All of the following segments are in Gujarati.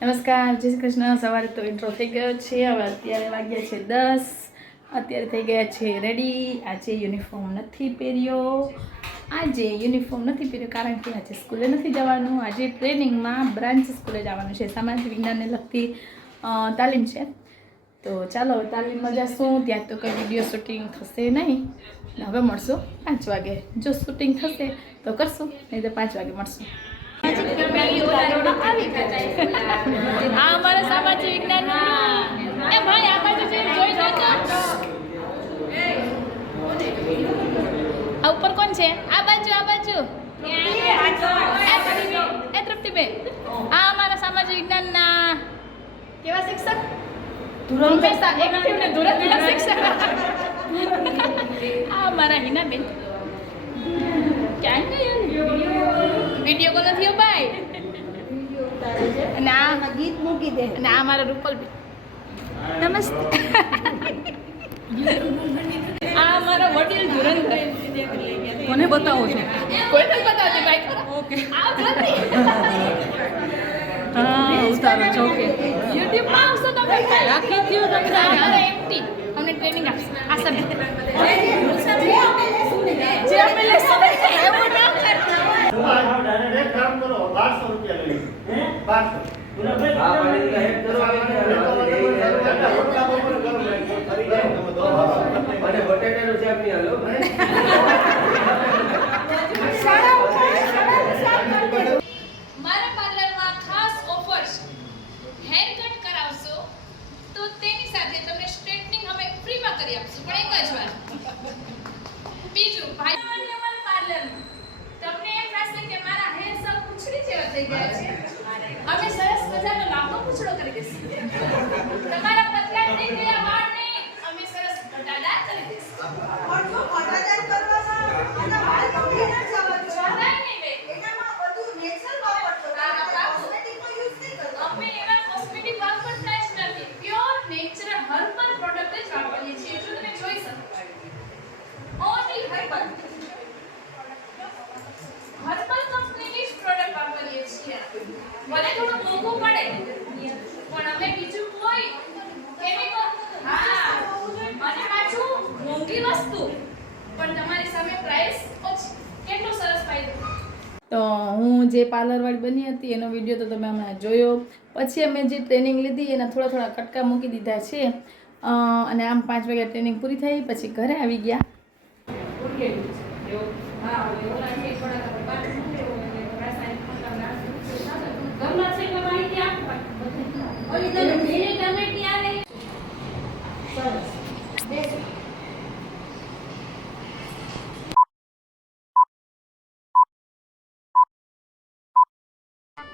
નમસ્કાર, જય શ્રી કૃષ્ણ. સવારે તો ઇન્ટ્રો થઈ ગયો છે. હવે અત્યારે વાગ્યા છે 10. અત્યારે થઈ ગયા છે રેડી. આજે યુનિફોર્મ નથી પહેર્યો. કારણ કે આજે સ્કૂલે નથી જવાનું. આજે ટ્રેનિંગમાં બ્રાન્ચ સ્કૂલે જવાનું છે. સામાજિક વિજ્ઞાનને લગતી તાલીમ છે. તો ચાલો હવે તાલીમમાં જશું. ત્યાં તો કંઈ વિડીયો શૂટિંગ થશે નહીં. હવે મળશું 5 વાગે. જો શૂટિંગ થશે તો કરશું, નહીં તો 5 વાગે મળશું. આ અમારા સામાજિક વિજ્ઞાન એ ભાઈ આ બાજુ જોઈ લો તો આ ઉપર કોણ છે? આ બાજુ એ તૃપ્તિબેન. આ અમારા સામાજિક વિજ્ઞાનના કેવા શિક્ષક? હંમેશા એક્ટિવ ને ધુરંધર શિક્ષક. આ અમારા હિનાબેન. ક્યાં ગયો વિડીયો કોલ નથી ભાઈ? અને આ ગીત મૂકી દે. અને આ મારા રૂપલબેન. નમસ્તે. આ મારા વડીલ ધુરંધર. કોને બતાવો છો? કોઈ નથી બતાવતી ભાઈ. ઓકે. આ જલ્દી. હા ઉતારો છો. ઓકે. YouTube માં આવશો તમે. રાખી દો તમે. અરે એમટી અમને ટ્રેનિંગ આપશે. આ સબ જે અમે લેશું એવું ના કરતા. એક કામ કરો 1200 રૂપિયા લઈ હે 1200 આ પાણી હેડ કરો અને બટેટાનું શાક ની હાલો મારા પાર્લરમાં ખાસ ઓફર્સ. હેર કટ કરાવશો તો તેની સાથે તમને સ્ટ્રેટનિંગ અમે ફ્રીમાં કરી આપશું, પણ એક જ વાર. બીજું ભાઈ અમારા પાર્લરમાં તમને એમ થશે કે મારા હેર સબ પૂંછડી જેવા થઈ ગયા છે, અમે સરસ મજાનો લાંબો પૂંછડો કરી દઈશું. તમારા પતલા થઈ ગયા વાળને અમે સરસ ઘટાદાર કરી દઈશું. પણ જો ઘટાદાર કરવામાં આના વાળ કપડી ના જવા દો. નહીં બે એનામાં બધું નેચરલ વાપરતો. કોસ્મેટિક નો યુઝ નહીં કરતો. અમે એવા કોસ્મેટિક વાપરતા જ નથી. પ્યોર નેચરલ હર્બલ પ્રોડક્ટ જ વાપરીએ છીએ. જો તમે જોઈ શકો ઓનલી હર્બલ કંપનીની જ પ્રોડક્ટ વાપરીએ છીએ. ભલે થોડું મોંઘું પડે પણ અમે બીજું કોઈ કેમિકલ અને પાછું મોંઘી વસ્તુ પણ તમારી સામે પ્રાઇસ ઓછી. કેટલો સરસ ફાયદો. તો હું જે પાર્લરવાળી બની હતી એનો વિડીયો તો તમે હમણાં જોયો. પછી અમે જે ટ્રેનિંગ લીધી એના થોડા કટકા મૂકી દીધા છે. અને આમ 5 વાગ્યા ટ્રેનિંગ પૂરી થઈ પછી ઘરે આવી ગયા.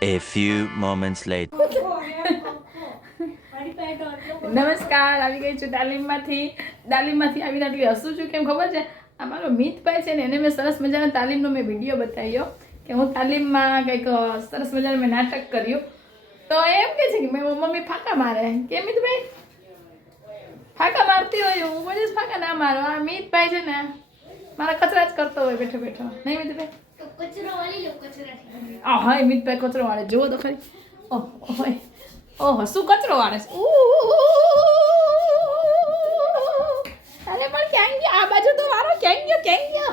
A few moments later. નમસ્કાર, આવી ગઈ છું તાલીમમાંથી આવીને આટલી હસું છું કેમ ખબર છે? આ મારો મિતભાઈ છે ને એને મેં સરસ મજાનો તાલીમનો મેં વિડીયો બતાવ્યો કે હું તાલીમમાં કંઈક સરસ મજાનું મેં નાટક કર્યું. તો એમ કે છે કે મેં મમ્મી ફાંકા મારે. કે મિતભાઈ ફાંકા મારતી હોય હું કોઈ દિવસ ફાંકા ના મારો. આ મિતભાઈ છે ને મારા કચરા જ કરતો હોય બેઠો બેઠો. નહીં મિતભાઈ? હા મિતભાઈ કચરો વાળે. જુઓ તો ખરી. ઓહો શું કચરો વાળે છે. અરે પણ ક્યાં ગયો? આ બાજુ તો વાળો ક્યાં ગયો?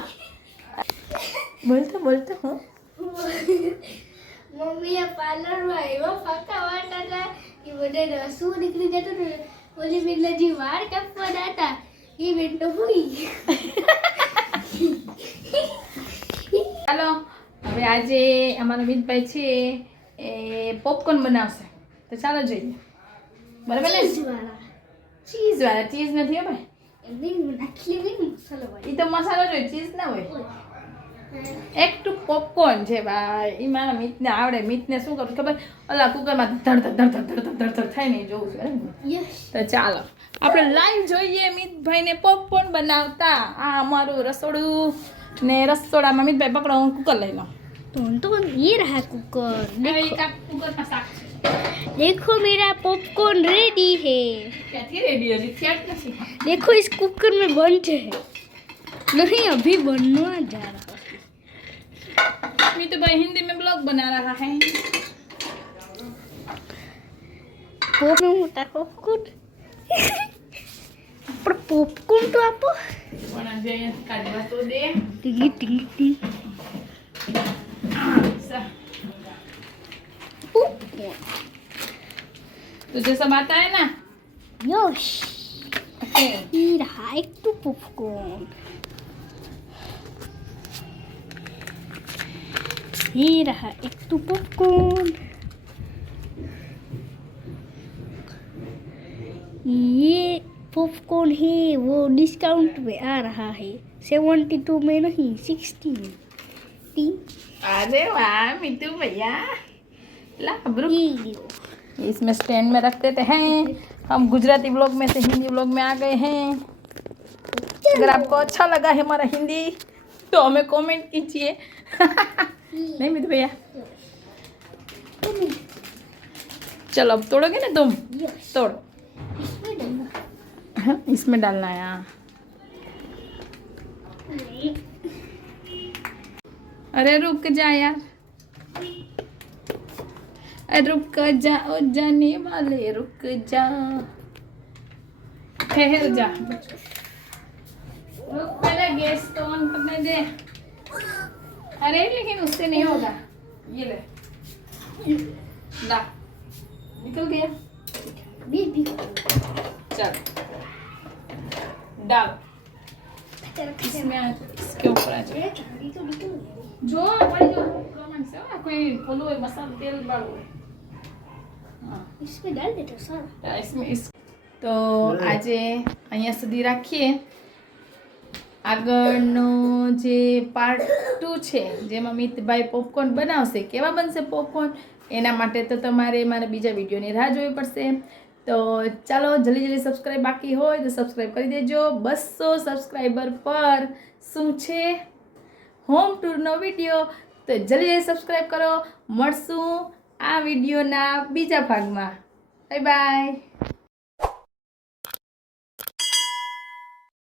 બોલતો હો. મમ્મીએ પાર્લરમાં એવા ફાંકા વાળતા હતા કે બધાને હસવું નીકળી જતું ને. ઓલી બેનના જે વાળ કાપવાના હતા એ બેન તો ભૂલી ગઈ. ચાલો હવે આજે અમારો મિતભાઈ છે એ પોપકોર્ન બનાવશે. તો ચાલો જોઈએ. બરાબર ને? ચીઝવાળા. ચીઝ નથી હો ભાઈ. એ તો મસાલો જોઈએ, ચીઝ ના હોય. એક ટુ પોપકોર્ન છે ભાઈ. એ મારા મિતને આવડે. મિતને શું કરું ખબર? ઓલા કુકરમાં ધડ થાય ને જોવું છે. તો ચાલો આપણે લાઈવ જોઈએ મિતભાઈને પોપકોર્ન બનાવતા. આ અમારું રસોડું ને રસોડામાં મિતભાઈ પકડો હું કુકર લઈ લઉં. तो ये रहा कुकर. કુકરમાં શાક છે. देखो मेरा पॉपकॉर्न रेडी है. ક્યાંથી રેડી હજી થયા જ નથી. देखो इस कुकर में बंद है. नहीं अभी बनना जा रहा है. मैं तो भाई हिंदी में ब्लॉग बना रहा है. મોટા પોપકોર્ન પણ પોપકોર્ન તો આપો. પણ આજે અહીંયા કાઢવા તો દે. ટીંગી ટીંગી ટીંગ પોપકોર્न. तुझे सब आता है ना? यश ओके. ये रहा एक तो पॉपकॉर्न. ये रहा एक तो पॉपकॉर्न. ये पॉपकॉर्न है वो डिस्काउंट में आ रहा है 72 में नहीं 60. अरे वाह मिट्टू भैया. ला ब्रो. ये लो. इसमें स्टैंड में रख देते हैं. हम गुजराती व्लॉग में से हिंदी व्लॉग में आ गए हैं. अगर आपको अच्छा लगा है हमारा हिंदी तो हमें कमेंट कीजिए. नहीं मिट्टू भैया. चलो अब तोड़ोगे ना तुम? यस तोड़ो. इसमें डालना. हाँ, इसमें डालना है. हाँ. अरे रुक जा यार. रुक जाओ जाने वाले रुक जा. ठहर जा. रुक पहले गैस तो ऑन करने दे. अरे लेकिन उससे नहीं होगा. ये ले. ला. निकल गया. बेबी चल डाल. इसमें इसके ऊपर आ जाए. तो निकल गया. जो पड़ी जो कमेंट से हो कोई फूलो है मसाला तेल वालो है. हाँ. इसमें डाल देते सारा. इसमें इस તો આજે અહીંયા સુધી રાખીએ. આગળનો જે પાર્ટ 2 છે જેમાં મિતભાઈ પોપકોર્ન બનાવશે. કેવા બનશે પોપકોર્ન એના માટે તો તમારે મારા બીજા વિડીયોની રાહ જોવી પડશે. તો ચાલો જલ્દી જલ્દી સબસ્ક્રાઈબ બાકી હોય તો સબસ્ક્રાઈબ કરી દેજો. 200 સબસ્ક્રાઈબર પર શું છે હોમ ટૂરનો વિડીયો. તો જલ્દી જલ્દી સબસ્ક્રાઈબ કરો. મળશું આ વિડીયોના બીજા ભાગમાં. Bye bye.